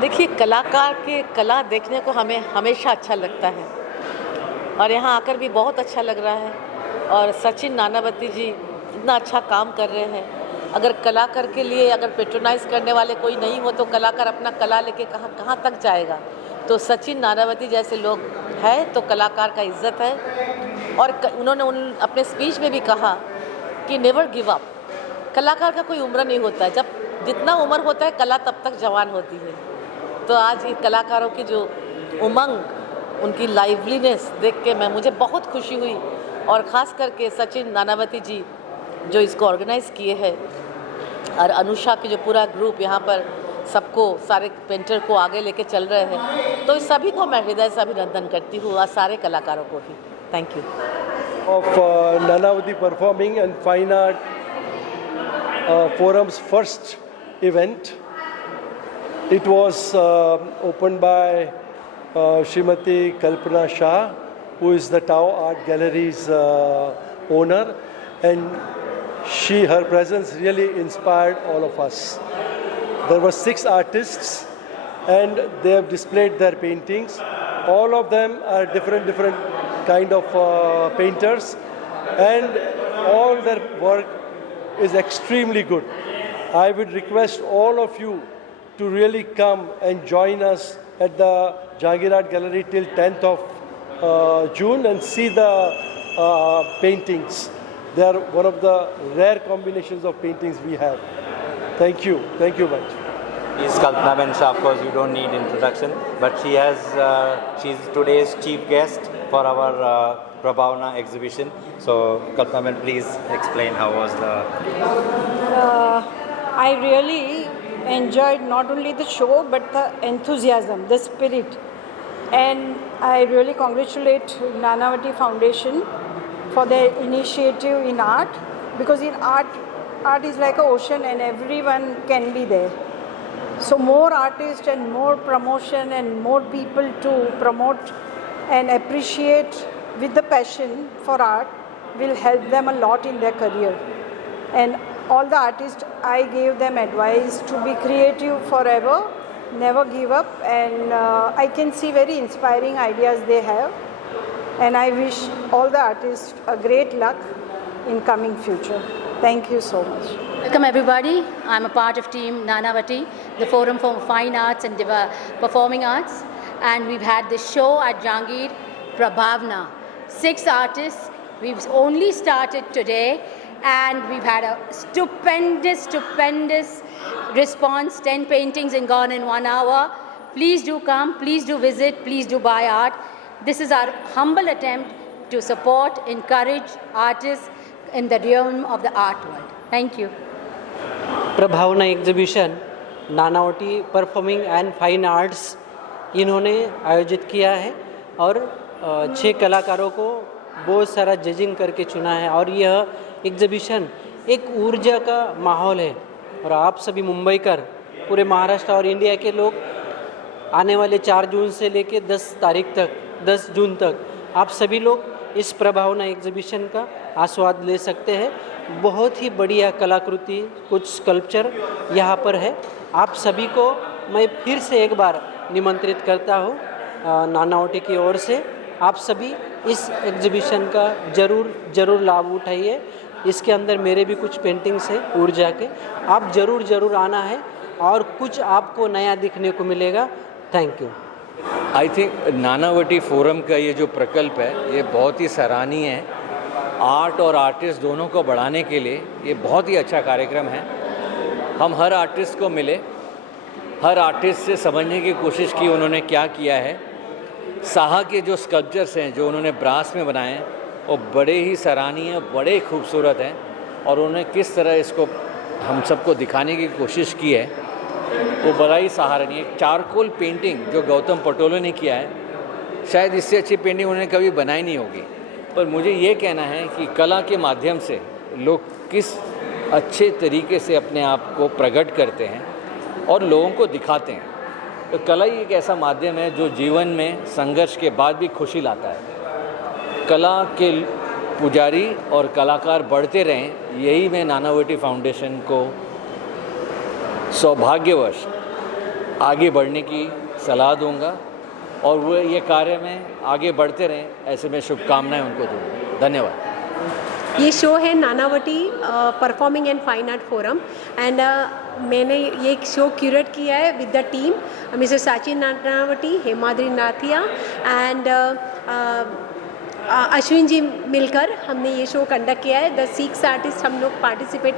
देखिए, कलाकार के कला देखने को हमें हमेशा अच्छा लगता है और यहाँ आकर भी बहुत अच्छा लग रहा है। और सचिन नानावती जी इतना अच्छा काम कर रहे हैं। अगर कलाकार के लिए अगर पेट्रोनाइज करने वाले कोई नहीं हो तो कलाकार अपना कला लेके कहाँ कहाँ तक जाएगा। तो सचिन नानावती जैसे लोग हैं तो कलाकार का इज्जत है। और उन्होंने अपने स्पीच में भी कहा कि नेवर गिव अप। कलाकार का कोई उम्र नहीं होता है, जब जितना उम्र होता है कला तब तक जवान होती है। तो आज ये कलाकारों की जो उमंग, उनकी लाइवलीनेस देख के मुझे बहुत खुशी हुई। और ख़ास करके सचिन नानावती जी जो इसको ऑर्गेनाइज़ किए हैं और अनुषा की जो पूरा ग्रुप यहाँ पर सबको, सारे पेंटर को आगे लेके चल रहे हैं, तो इस सभी को मैं हृदय से अभिनंदन करती हूँ और सारे कलाकारों को भी thank you. Of Nanavati Performing and Fine Art Forum's first event. It was opened by Srimati Kalpana Shah, who is the Tao Art Gallery's owner, and her presence really inspired all of us. There were 6 artists and they have displayed their paintings. All of them are different kind of painters, and all their work is extremely good. I would request all of you to really come and join us at the Jahangir Art Gallery till 10th of June and see the paintings. They are one of the rare combinations of paintings we have. Thank you much. She's Kalpana Ben Shah. Of course, you don't need introduction, but she's today's chief guest for our Prabhavna exhibition. So, Kalpana Ben, please explain how was the. I really enjoyed not only the show but the enthusiasm, the spirit, and I really congratulate Nanavati Foundation for their initiative in art, because in art is like an ocean and everyone can be there. So more artists and more promotion and more people to promote and appreciate with the passion for art will help them a lot in their career. And all the artists, I gave them advice to be creative forever, never give up, and I can see very inspiring ideas they have. And I wish all the artists a great luck in coming future. Thank you so much. Welcome everybody. I'm a part of Team Nanavati, the Forum for Fine Arts and Performing Arts. And we've had this show at Jahangir, Prabhavna. 6 artists. We've only started today and we've had a stupendous response. 10 paintings and gone in 1 hour. Please do come, please do visit, please do buy art. This is our humble attempt to support, encourage artists in the realm of the art world. Thank you. Prabhavana exhibition Nanavati performing and fine arts इन्होंने आयोजित किया है और 6 कलाकारों को बहुत सारा judging करके चुना है और यह एग्जीबिशन एक ऊर्जा का माहौल है। और आप सभी मुंबईकर, पूरे महाराष्ट्र और इंडिया के लोग आने वाले 4 जून से लेके 10 जून तक आप सभी लोग इस प्रभावना एग्जीबिशन का आस्वाद ले सकते हैं। बहुत ही बढ़िया कलाकृति, कुछ स्कल्पचर यहाँ पर है। आप सभी को मैं फिर से एक बार निमंत्रित करता हूँ नानावटी की ओर से। आप सभी इस एग्जीबिशन का ज़रूर लाभ उठाइए। इसके अंदर मेरे भी कुछ पेंटिंग्स हैं ऊर्जा के, आप ज़रूर आना है और कुछ आपको नया दिखने को मिलेगा। Thank you. I think Nanavati forum का ये जो प्रकल्प है ये बहुत ही सराहनीय है। आर्ट और आर्टिस्ट दोनों को बढ़ाने के लिए ये बहुत ही अच्छा कार्यक्रम है। हम हर आर्टिस्ट को मिले, हर आर्टिस्ट से समझने की कोशिश की उन्होंने क्या किया है। साहा के जो स्कल्पचर्स हैं जो उन्होंने ब्रास में बनाए हैं वो बड़े ही सराहनीय, बड़े खूबसूरत हैं और उन्होंने किस तरह इसको हम सबको दिखाने की कोशिश की है वो बड़ा ही सराहनीय। चारकोल पेंटिंग जो गौतम पटोले ने किया है, शायद इससे अच्छी पेंटिंग उन्होंने कभी बनाई नहीं होगी। पर मुझे ये कहना है कि कला के माध्यम से लोग किस अच्छे तरीके से अपने आप को प्रकट करते हैं और लोगों को दिखाते हैं। तो कला ही एक ऐसा माध्यम है जो जीवन में संघर्ष के बाद भी खुशी लाता है। कला के पुजारी और कलाकार बढ़ते रहें, यही मैं नानावटी फाउंडेशन को सौभाग्यवश आगे बढ़ने की सलाह दूंगा और वो ये कार्य में आगे बढ़ते रहें, ऐसे में शुभकामनाएं उनको दूंगा। धन्यवाद। ये शो है Nanavati performing and fine art forum and मैंने ये शो क्यूरेट किया है with the team mister Sachin Nanavati, Hemadri Nathia and Ashwin ji मिलकर हमने ये शो कंडक्ट किया है। 6 आर्टिस्ट हम लोग पार्टिसिपेट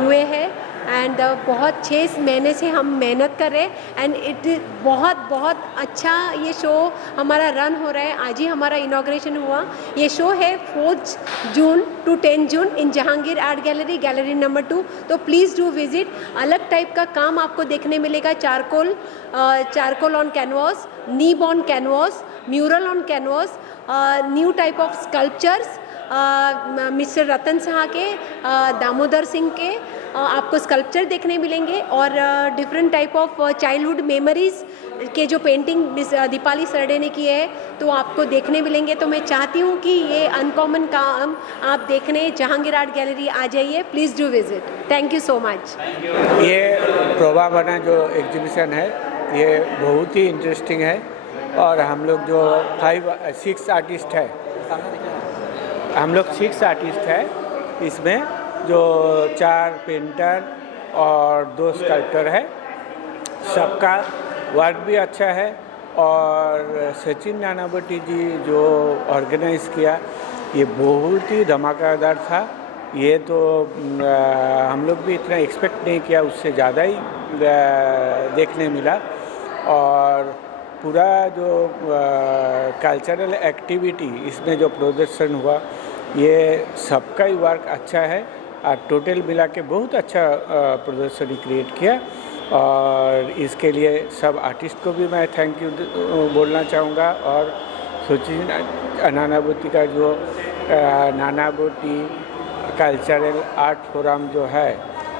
हुए हैं एंड बहुत 6 महीने से हम मेहनत कर रहे हैं एंड इट बहुत अच्छा ये शो हमारा रन हो रहा है। आज ही हमारा इनॉग्रेशन हुआ। ये शो है 4 June to 10 June in Jahangir art gallery, gallery number 2। तो प्लीज़ डू विजिट। अलग टाइप का काम आपको देखने मिलेगा। Charcoal on canvas, nib on canvas, mural on canvas, new type of sculptures, mister Ratan Shah के, दामोदर सिंह के आपको स्कल्पचर देखने मिलेंगे और different type of childhood memories के जो पेंटिंग दीपाली सरडे ने किए है तो आपको देखने मिलेंगे। तो मैं चाहती हूँ कि ये अनकॉमन काम आप देखने जहांगीर आर्ट गैलरी आ जाइए। Please do visit. Thank you so much. ये प्रभावना जो एग्जीबिशन है ये बहुत ही इंटरेस्टिंग है और हम लोग जो 6 आर्टिस्ट है, हम लोग 6 आर्टिस्ट है, इसमें जो 4 पेंटर और 2 स्कल्पटर है। सबका वर्क भी अच्छा है और सचिन नानावटी जी जो ऑर्गेनाइज़ किया ये बहुत ही धमाकेदार था। ये तो हम लोग भी इतना एक्सपेक्ट नहीं किया, उससे ज़्यादा ही देखने मिला। और पूरा जो कल्चरल एक्टिविटी इसमें जो प्रदर्शन हुआ ये सबका ही वर्क अच्छा है और टोटल मिला के बहुत अच्छा प्रदर्शन क्रिएट किया। और इसके लिए सब आर्टिस्ट को भी मैं थैंक यू बोलना चाहूँगा। और सचिन नानावटी का जो नानावटी कल्चरल आर्ट फोरम जो है,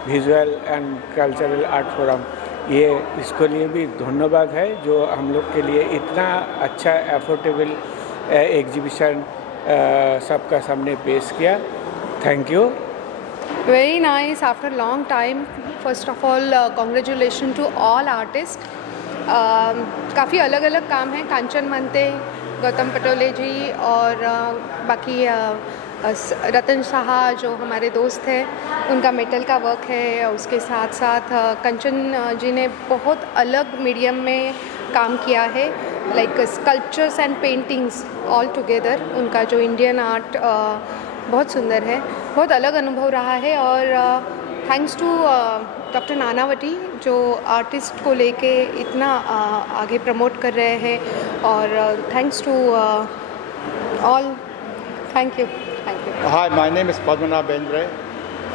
visual and cultural art forum, ये इसके लिए भी धन्यवाद है जो हम लोग के लिए इतना अच्छा एफोर्डेबल एग्जीबिशन सबका सामने पेश किया। Thank you. Very nice after long time. First of all, congratulations to all artists. काफ़ी अलग अलग काम हैं। कांचन मनते, गौतम पटोले जी और बाकी रतन शाह जो हमारे दोस्त हैं उनका मेटल का वर्क है। उसके साथ साथ कंचन जी ने बहुत अलग मीडियम में काम किया है, like sculptures and paintings all together. उनका जो इंडियन आर्ट बहुत सुंदर है, बहुत अलग अनुभव रहा है। और थैंक्स टू डॉक्टर नानावटी जो आर्टिस्ट को लेके इतना आगे प्रमोट कर रहे हैं। और thanks to all. Thank you. Hi, my name is Padmanabh Bendre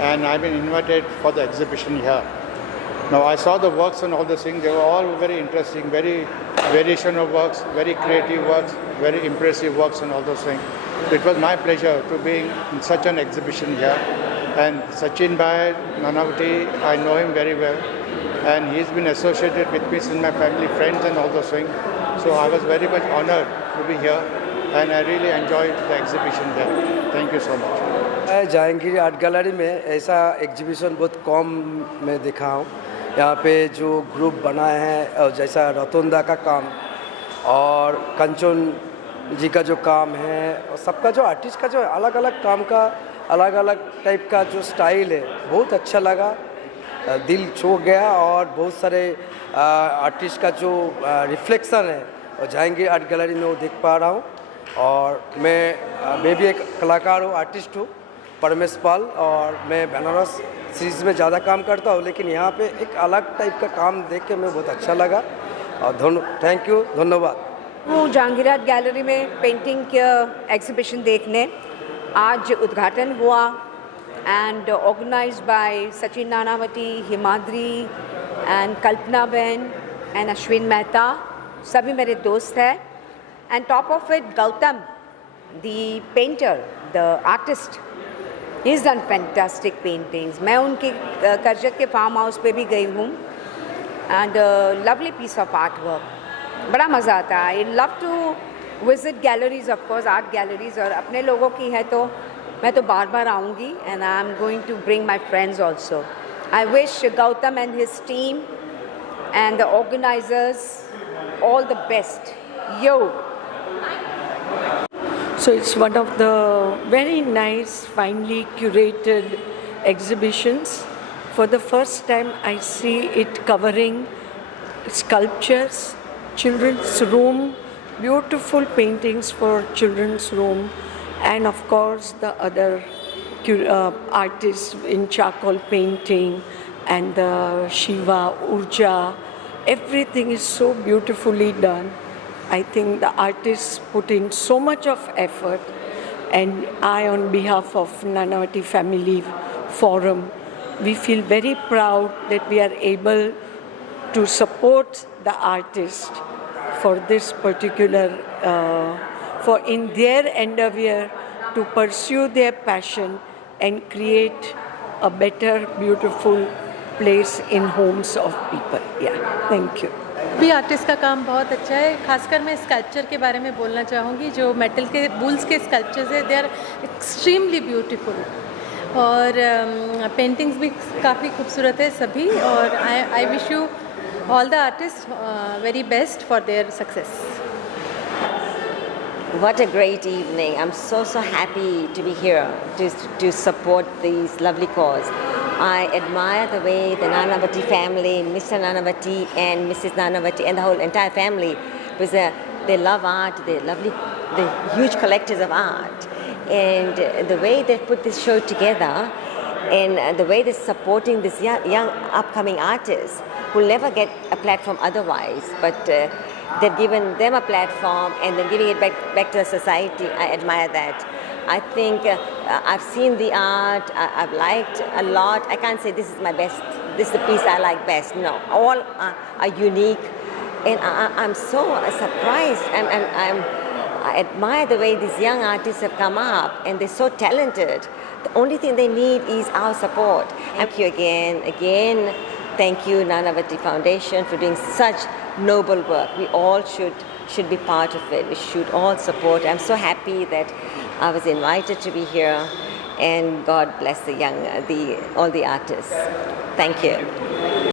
and I've been invited for the exhibition here. Now I saw the works and all the things, they were all very interesting, very variation of works, very creative works, very impressive works and all those things. It was my pleasure to be in such an exhibition here. And Sachin Bhai Nanavati, I know him very well and he's been associated with me since my family, friends and all those things. So I was very much honored to be here and I really enjoyed the exhibition there. Thank you so much. मैं Jahangir art gallery में ऐसा exhibition बहुत कम में देखा हूँ। यहाँ पे जो ग्रुप बनाए हैं और जैसा रतुंदा का काम और कंचन जी का जो काम है और सबका जो आर्टिस्ट का जो अलग अलग काम का अलग अलग टाइप का जो स्टाइल है बहुत अच्छा लगा, दिल छू गया। और बहुत सारे आर्टिस्ट का जो रिफ्लेक्शन है और जहांगीर आर्ट गैलरी में वो देख पा रहा हूँ। और मैं भी एक कलाकार हूँ, आर्टिस्ट हूँ, परमेश पाल, और मैं बनारस सीरीज़ में ज़्यादा काम करता हूँ, लेकिन यहाँ पे एक अलग टाइप का काम देख के मैं बहुत अच्छा लगा। और थैंक यू, धन्यवाद। वो जहांगीर आर्ट गैलरी में पेंटिंग का एग्जीबिशन देखने आज उद्घाटन हुआ and organised by Sachin Nanavati, Himadri and Kalpana बहन एंड अश्विन मेहता, सभी मेरे दोस्त हैं। And top of it, Gautam, the painter, the artist, he's done fantastic paintings. मैं उनके करजत के फार्म हाउस पे भी गई हूँ and lovely piece of artwork. बड़ा मज़ा आता है। I love to visit galleries, of course, art galleries, और अपने लोगों की है तो मैं तो बार बार आऊँगी and I'm going to bring my friends also. I wish Gautam and his team and the organizers, all the best. Yo! So it's one of the very nice, finely curated exhibitions. For the first time, I see it covering sculptures, children's room, beautiful paintings for children's room, and of course the other artists in charcoal painting and the Shiva, Urja. Everything is so beautifully done. I think the artists put in so much of effort, and I, on behalf of Nanavati Family Forum, we feel very proud that we are able to support the artist for this particular, for in their endeavor to pursue their passion and create a better, beautiful place in homes of people. Yeah, thank you. भी artist का काम बहुत अच्छा है. खासकर मैं sculpture के बारे में बोलना चाहूँगी. जो मेटल के बुल्स के स्कल्पचर्स है, दे आर एक्सट्रीमली ब्यूटीफुल, और पेंटिंग्स भी काफ़ी खूबसूरत है सभी. और I wish you all the artists very best for their success. What a great evening. I'm so happy to be here to support this lovely cause. I admire the way the Nanavati family, Mr. Nanavati and Mrs. Nanavati and the whole entire family, because they love art, they're huge collectors of art, and the way they put this show together and the way they're supporting this young upcoming artists who'll never get a platform otherwise, but they've given them a platform and then giving it back to the society. I admire that. I think I've seen the art, I've liked a lot. I can't say this is my best, this is the piece I like best. No, all are unique, and I'm so surprised. I admire the way these young artists have come up, and they're so talented. The only thing they need is our support. Thank you again. Thank you, Nanavati Foundation, for doing such noble work. We all should be part of it. We should all support. I'm so happy that I was invited to be here, and God bless all the artists. Thank you.